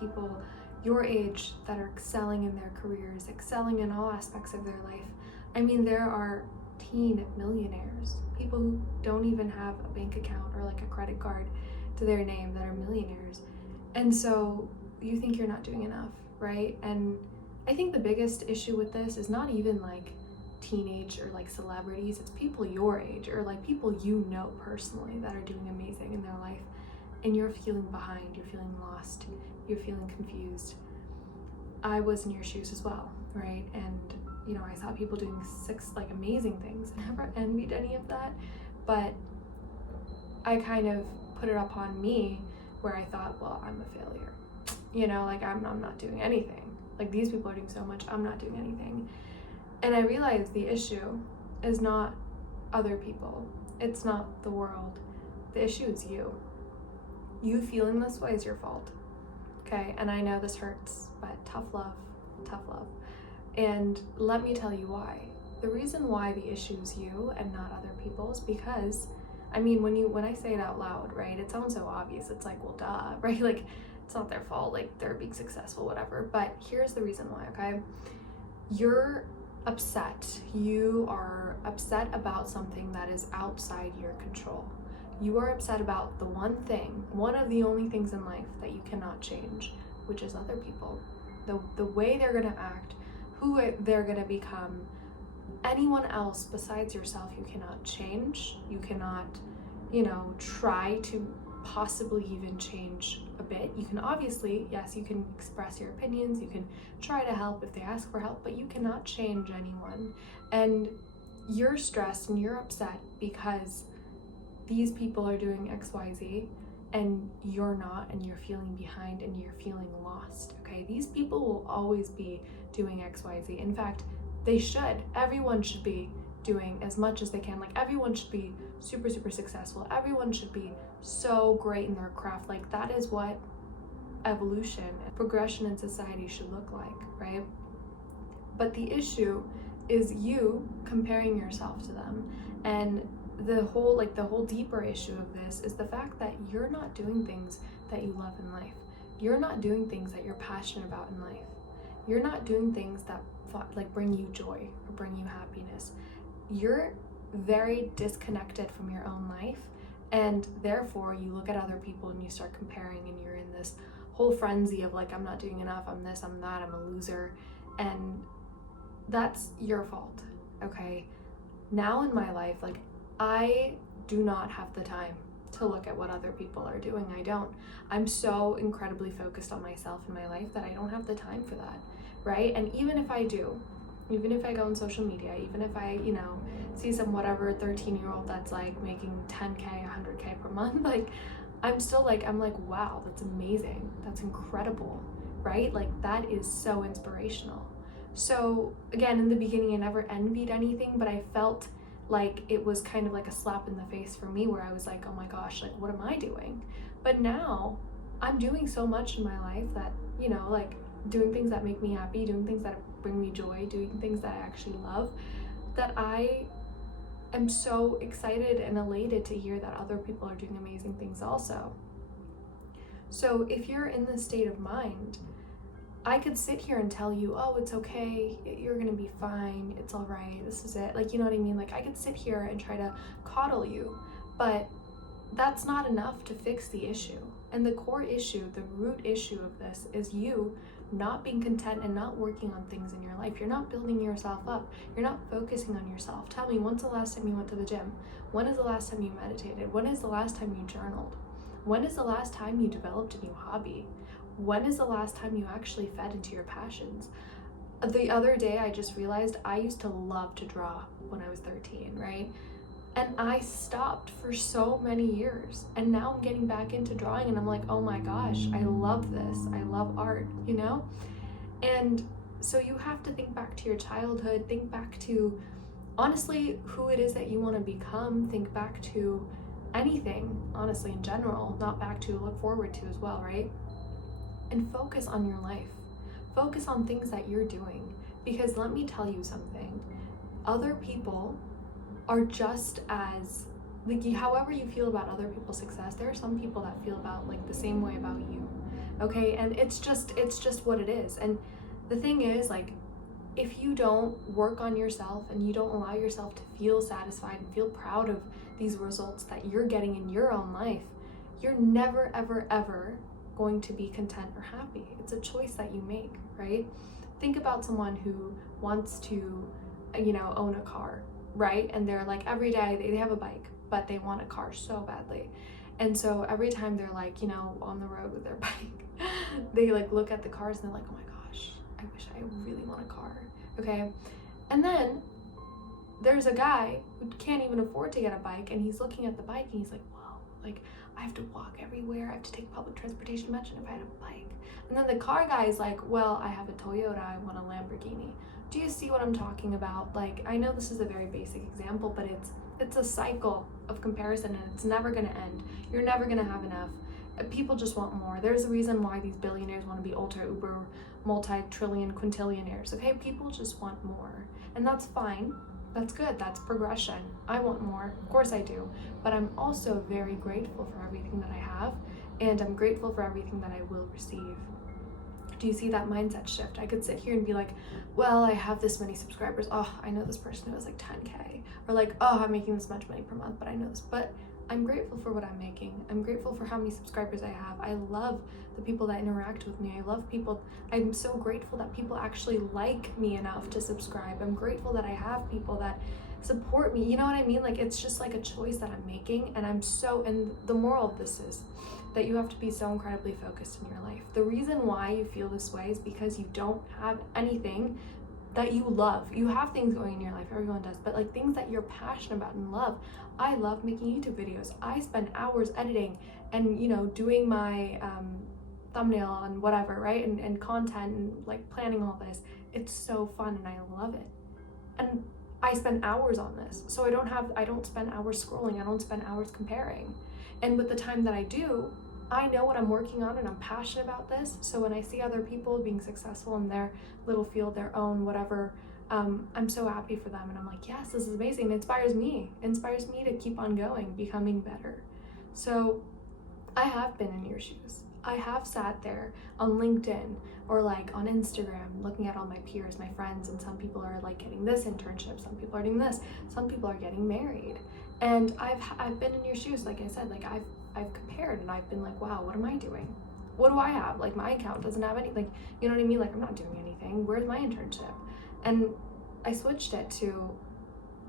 people your age that are excelling in their careers, excelling in all aspects of their life. I mean, there are teen millionaires, people who don't even have a bank account or like a credit card to their name that are millionaires. And so you think you're not doing enough, right? And I think the biggest issue with this is not even like teenage or like celebrities, it's people your age or like people you know personally that are doing amazing in their life, and you're feeling behind, you're feeling lost, you're feeling confused. I was in your shoes as well, right? And you know, I saw people doing like amazing things. I never envied any of that, but I kind of put it upon me where I thought, well, I'm a failure, you know, like I'm not doing anything. Like these people are doing so much, I'm not doing anything. And I realized the issue is not other people, it's not the world. The issue is you. You feeling this way is your fault, okay? And I know this hurts, but tough love, tough love. And let me tell you why. The reason why the issue is you and not other people is because, I mean, when I say it out loud, right, it sounds so obvious. It's like, well, duh, right? Like, it's not their fault, like they're being successful, whatever. But here's the reason why, okay? You're upset. You are upset about something that is outside your control. You are upset about the one thing, one of the only things in life that you cannot change, which is other people. The way they're gonna act, who they're gonna become. Anyone else besides yourself you cannot change. You cannot, you know, try to possibly even change a bit. You can obviously, yes, you can express your opinions, you can try to help if they ask for help, but you cannot change anyone. And you're stressed and you're upset because these people are doing XYZ and you're not, and you're feeling behind and you're feeling lost, okay? These people will always be doing XYZ. In fact, they should. Everyone should be doing as much as they can. Like everyone should be super, super successful. Everyone should be so great in their craft. Like that is what evolution and progression in society should look like, right? But the issue is you comparing yourself to them. And the whole deeper issue of this is the fact that you're not doing things that you love in life. You're not doing things that you're passionate about in life. You're not doing things that like bring you joy or bring you happiness. You're very disconnected from your own life, and therefore you look at other people and you start comparing, and you're in this whole frenzy of like, I'm not doing enough, I'm this, I'm that, I'm a loser. And that's your fault, okay? Now in my life, like I do not have the time to look at what other people are doing. I don't. I'm so incredibly focused on myself in my life that I don't have the time for that, right? And even if I do, even if I go on social media, even if I, you know, see some whatever 13-year-old that's like making 10K, 100K per month, like I'm still like, I'm like, wow, that's amazing. That's incredible, right? Like that is so inspirational. So again, in the beginning, I never envied anything, but I felt like it was kind of like a slap in the face for me where I was like, oh my gosh, like what am I doing? But now I'm doing so much in my life that, you know, like doing things that make me happy, doing things that bring me joy, doing things that I actually love, that I am so excited and elated to hear that other people are doing amazing things also. So if you're in this state of mind, I could sit here and tell you, oh, it's okay, you're gonna be fine, it's all right, this is it. Like, you know what I mean? Like I could sit here and try to coddle you, but that's not enough to fix the issue. And the core issue, the root issue of this is you not being content and not working on things in your life. You're not building yourself up. You're not focusing on yourself. Tell me, when's the last time you went to the gym? When is the last time you meditated? When is the last time you journaled? When is the last time you developed a new hobby? When is the last time you actually fed into your passions? The other day, I just realized I used to love to draw when I was 13, right? And I stopped for so many years. And now I'm getting back into drawing and I'm like, oh my gosh, I love this. I love art, you know? And so you have to think back to your childhood, think back to, honestly, who it is that you want to become, think back to anything, honestly, in general, not back to, look forward to as well, right? And focus on your life. Focus on things that you're doing. Because let me tell you something, other people are just as, like, however you feel about other people's success, there are some people that feel about like the same way about you. okay? And it's just what it is. And the thing is, like, if you don't work on yourself and you don't allow yourself to feel satisfied and feel proud of these results that you're getting in your own life, you're never, ever, ever going to be content or happy. It's a choice that you make, right? Think about someone who wants to, own a car, right? And they're like, every day they have a bike, but they want a car so badly. And so every time they're like, on the road with their bike, they like look at the cars and they're like, oh my gosh, I wish I really want a car, okay? And then there's a guy who can't even afford to get a bike, and he's looking at the bike and he's like, whoa, like I have to walk everywhere, I have to take public transportation, imagine if I had a bike. And then the car guy is like, well, I have a Toyota, I want a Lamborghini. Do you see what I'm talking about? Like, I know this is a very basic example, but it's a cycle of comparison, and it's never gonna end. You're never gonna have enough. People just want more. There's a reason why these billionaires want to be ultra, uber, multi-trillion, quintillionaires, okay? People just want more, and that's fine. That's good, that's progression. I want more, of course I do, but I'm also very grateful for everything that I have, and I'm grateful for everything that I will receive. Do you see that mindset shift? I could sit here and be like, well, I have this many subscribers. Oh, I know this person who has like 10K. Or like, oh, I'm making this much money per month, but I know this. But I'm grateful for what I'm making. I'm grateful for how many subscribers I have. I love the people that interact with me. I love people. I'm so grateful that people actually like me enough to subscribe. I'm grateful that I have people that support me. You know what I mean? Like, it's just like a choice that I'm making. And the moral of this is that you have to be so incredibly focused in your life. The reason why you feel this way is because you don't have anything that you love. You have things going in your life, everyone does, but like things that you're passionate about and love. I love making YouTube videos. I spend hours editing and doing my thumbnail and whatever, right? And content and like planning all this. It's so fun and I love it. And I spend hours on this. So I don't spend hours scrolling. I don't spend hours comparing. And with the time that I do, I know what I'm working on and I'm passionate about this. So when I see other people being successful in their little field, their own, whatever, I'm so happy for them. And I'm like, yes, this is amazing. It inspires me to keep on going, becoming better. So I have been in your shoes. I have sat there on LinkedIn or like on Instagram looking at all my peers, my friends, and some people are like getting this internship, some people are doing this, some people are getting married. And I've been in your shoes, like I said, like I've compared and I've been like, wow, what am I doing? What do I have? Like my account doesn't have any, like, you know what I mean? Like I'm not doing anything. Where's my internship? And I switched it to,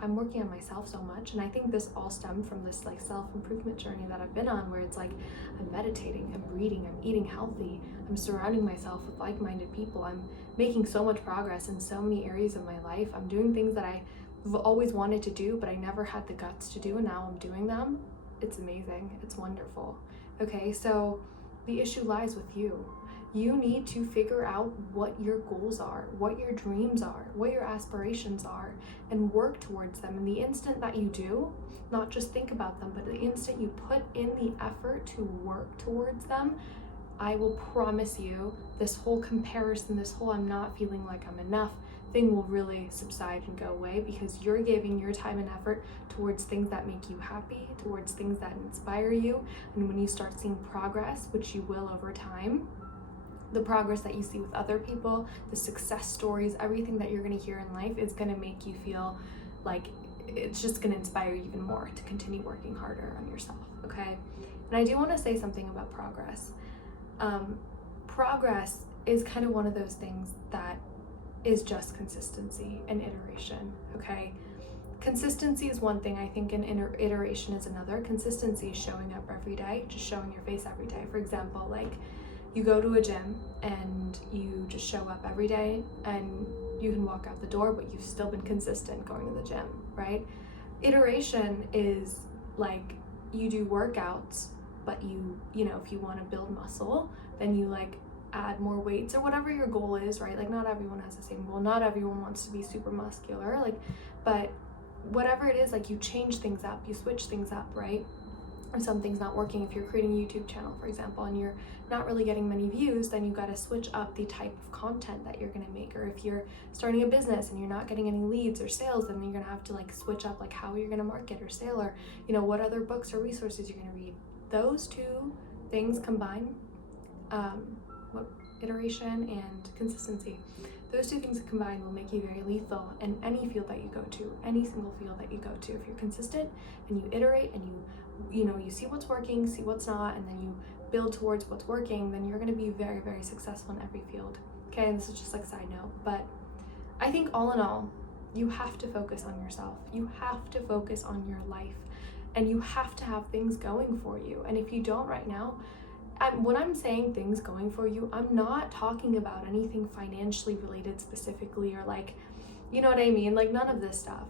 I'm working on myself so much. And I think this all stemmed from this like self-improvement journey that I've been on, where it's like, I'm meditating, I'm reading, I'm eating healthy, I'm surrounding myself with like-minded people. I'm making so much progress in so many areas of my life. I'm doing things that I've always wanted to do, but I never had the guts to do, and now I'm doing them. It's amazing. It's wonderful. Okay, so the issue lies with you. You need to figure out what your goals are, what your dreams are, what your aspirations are, and work towards them. And the instant that you do, not just think about them, but the instant you put in the effort to work towards them, I will promise you this whole comparison, this whole I'm not feeling like I'm enough thing will really subside and go away, because you're giving your time and effort towards things that make you happy, towards things that inspire you. And when you start seeing progress, which you will over time, the progress that you see with other people, the success stories, everything that you're going to hear in life is going to make you feel like it's just going to inspire you even more to continue working harder on yourself, okay? And I do want to say something about progress. Progress is kind of one of those things that is just consistency and iteration, okay? Consistency is one thing, I think, and iteration is another. Consistency is showing up every day, just showing your face every day. For example, like you go to a gym and you just show up every day and you can walk out the door, but you've still been consistent going to the gym, right? Iteration is like you do workouts, but you know, if you want to build muscle, then you like add more weights or whatever your goal is, right? Like not everyone has the same goal. Not everyone wants to be super muscular, like, but whatever it is, like you change things up, you switch things up, right? If something's not working, if you're creating a YouTube channel, for example, and you're not really getting many views, then you got to switch up the type of content that you're going to make. Or if you're starting a business and you're not getting any leads or sales, then you're going to have to like switch up like how you're going to market or sell, or what other books or resources you're going to read. Those two things combined iteration and consistency. Those two things combined will make you very lethal in any field that you go to, any single field that you go to. If you're consistent and you iterate and you see what's working, see what's not, and then you build towards what's working, then you're going to be very, very successful in every field. Okay, and this is just like a side note, but I think all in all, you have to focus on yourself. You have to focus on your life, and you have to have things going for you. And if you don't right now, when I'm saying things going for you, I'm not talking about anything financially related specifically, or like, you know what I mean? Like none of this stuff.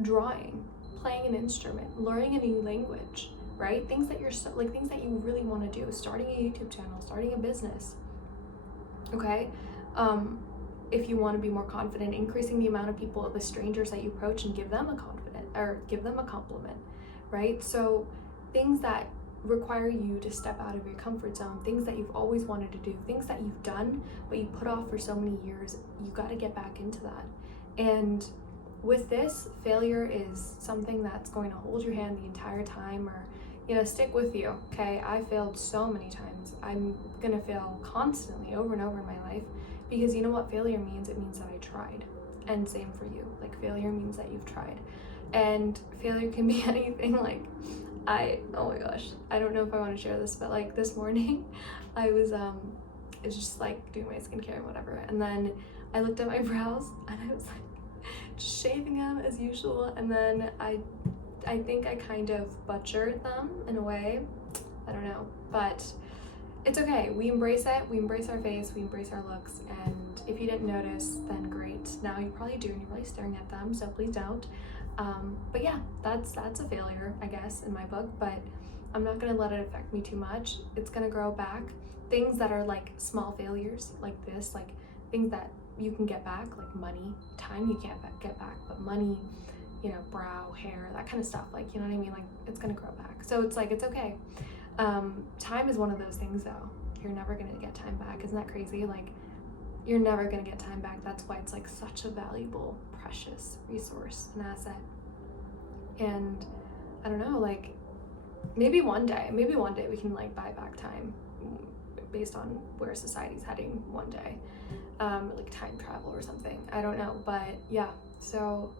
Drawing, playing an instrument, learning a new language, right? Things that things that you really want to do, starting a YouTube channel, starting a business. Okay? If you want to be more confident, increasing the amount of people, the strangers that you approach, and give them a compliment, right? So things that require you to step out of your comfort zone, things that you've always wanted to do, things that you've done but you put off for so many years, you got to get back into that. And with this, failure is something that's going to hold your hand the entire time, or stick with you. Okay, I failed so many times. I'm gonna fail constantly over and over in my life, because you know what failure means? It means that I tried. And same for you. Like failure means that you've tried. And failure can be anything. Like oh my gosh, I don't know if I want to share this, but like this morning I was just like doing my skincare and whatever, and then I looked at my brows and I was like just shaving them as usual, and then I think I kind of butchered them in a way. I don't know, but it's okay. We embrace it. We embrace our face. We embrace our looks. And if you didn't notice, then great. Now you probably do, and you're probably staring at them, so please don't. But yeah, that's a failure, I guess, in my book, but I'm not gonna let it affect me too much. It's gonna grow back. Things that are like small failures like this, like things that you can get back, like money, time you can't get back, but money, brow, hair, that kind of stuff, like, you know what I mean? Like it's gonna grow back. So it's like, it's okay. Time is one of those things though. You're never gonna get time back. Isn't that crazy? Like you're never gonna get time back. That's why it's like such a valuable, precious resource, an asset. And I don't know, like maybe one day we can like buy back time based on where society's heading one day, like time travel or something. I don't know, but yeah, so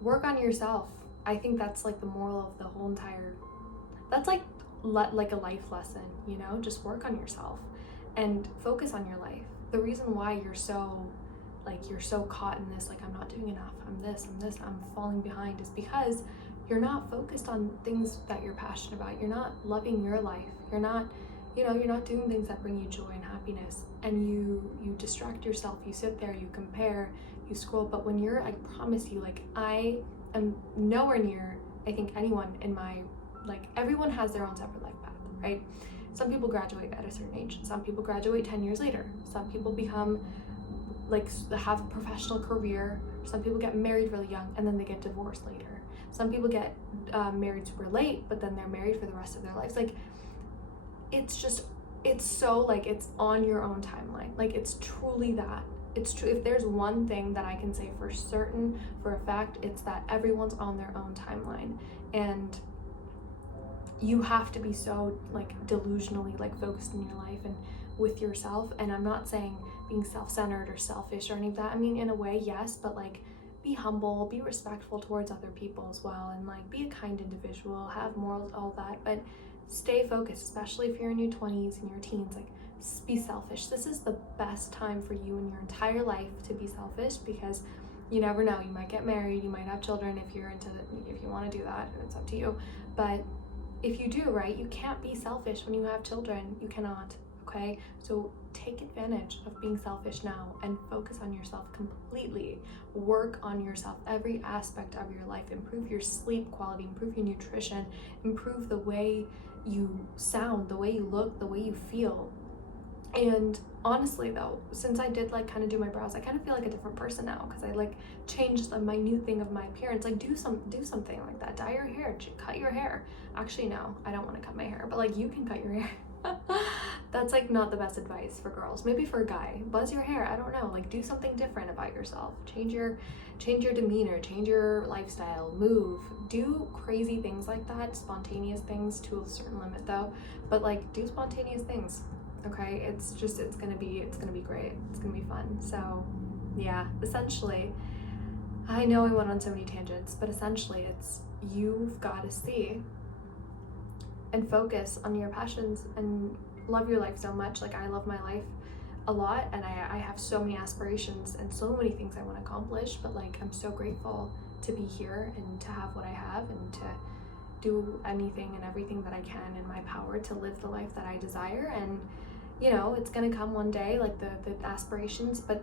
work on yourself. I think that's like the moral of the whole entire, that's like a life lesson, just work on yourself and focus on your life. The reason why you're so caught in this, like, I'm not doing enough, I'm falling behind, is because you're not focused on things that you're passionate about. You're not loving your life. You're not doing things that bring you joy and happiness, and you distract yourself. You sit there, you compare, you scroll. But when I promise you, like, I am nowhere near, I think, anyone in my, like, everyone has their own separate life path, right? Some people graduate at a certain age. Some people graduate 10 years later. Some people become, like, have a professional career. Some people get married really young and then they get divorced later. Some people get married super late, but then they're married for the rest of their lives. Like, it's so, like, it's on your own timeline. Like, it's truly that. It's true. If there's one thing that I can say for certain, for a fact, it's that everyone's on their own timeline. And you have to be so, like, delusionally, like, focused in your life and with yourself. And I'm not saying being self-centered or selfish or any of that. I mean, in a way, yes, but, like, be humble, be respectful towards other people as well, and, like, be a kind individual, have morals, all that, but stay focused, especially if you're in your 20s and your teens. Like, be selfish. This is the best time for you in your entire life to be selfish, because you never know, you might get married, you might have children if you want to do that, and it's up to you. But if you do, right, you can't be selfish when you have children. You cannot. Okay, so take advantage of being selfish now and focus on yourself completely. Work on yourself, every aspect of your life. Improve your sleep quality, improve your nutrition, improve the way you sound, the way you look, the way you feel. And honestly though, since I did, like, kind of do my brows, I kind of feel like a different person now, because I, like, changed a minute thing of my appearance. Like, do something like that. Dye your hair, cut your hair. Actually, no, I don't want to cut my hair, but, like, you can cut your hair. That's, like, not the best advice for girls. Maybe for a guy, buzz your hair. I don't know, like, do something different about yourself. Change your demeanor, change your lifestyle, move, do crazy things like that. Spontaneous things to a certain limit though, but, like, do spontaneous things. Okay, it's gonna be great. It's gonna be fun. So yeah, essentially, I know I went on so many tangents, but essentially it's, you've got to see and focus on your passions and love your life so much. Like, I love my life a lot, and I have so many aspirations and so many things I want to accomplish, but like, I'm so grateful to be here and to have what I have and to do anything and everything that I can in my power to live the life that I desire. And you know, it's gonna come one day, like the aspirations, but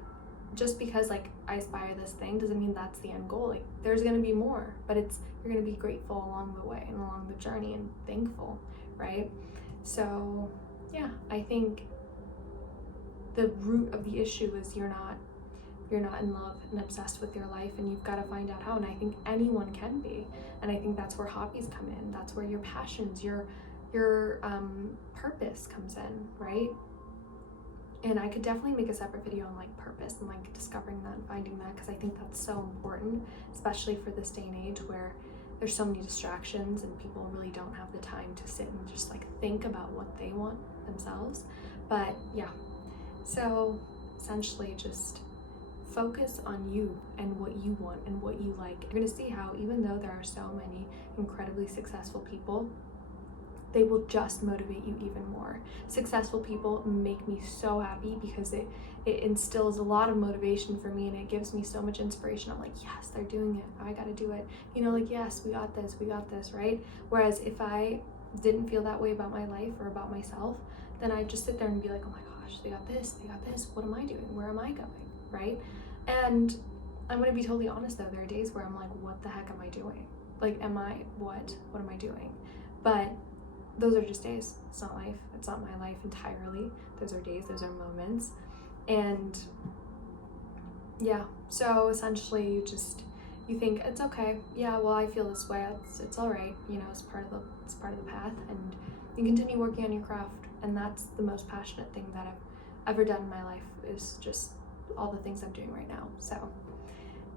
just because like I aspire this thing doesn't mean that's the end goal. Like, there's gonna be more, but you're gonna be grateful along the way and along the journey and thankful, right? So yeah, I think the root of the issue is you're not in love and obsessed with your life, and you've got to find out how. And I think anyone can be, and I think that's where hobbies come in. That's where your passions, your purpose comes in, right? And I could definitely make a separate video on like purpose and like discovering that and finding that, because I think that's so important, especially for this day and age where there's so many distractions and people really don't have the time to sit and just like think about what they want themselves. But yeah, so essentially just focus on you and what you want and what you like. You're gonna see how, even though there are so many incredibly successful people, they will just motivate you even more. Successful people make me so happy because it instills a lot of motivation for me, and it gives me so much inspiration. I'm like, yes, they're doing it, I gotta do it. You know, like, yes, we got this, right? Whereas if I didn't feel that way about my life or about myself, then I'd just sit there and be like, oh my gosh, they got this, what am I doing? Where am I going, right? And I'm gonna be totally honest though, there are days where I'm like, what the heck am I doing? Like, what am I doing? But those are just days. It's not life. It's not my life entirely. Those are days, those are moments. And yeah, so essentially you think it's okay. Yeah, well, I feel this way. It's all right. You know, it's part of the path, and you continue working on your craft. And that's the most passionate thing that I've ever done in my life, is just all the things I'm doing right now. So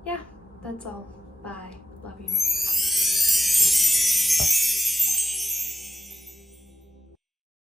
yeah, that's all. Bye. Love you.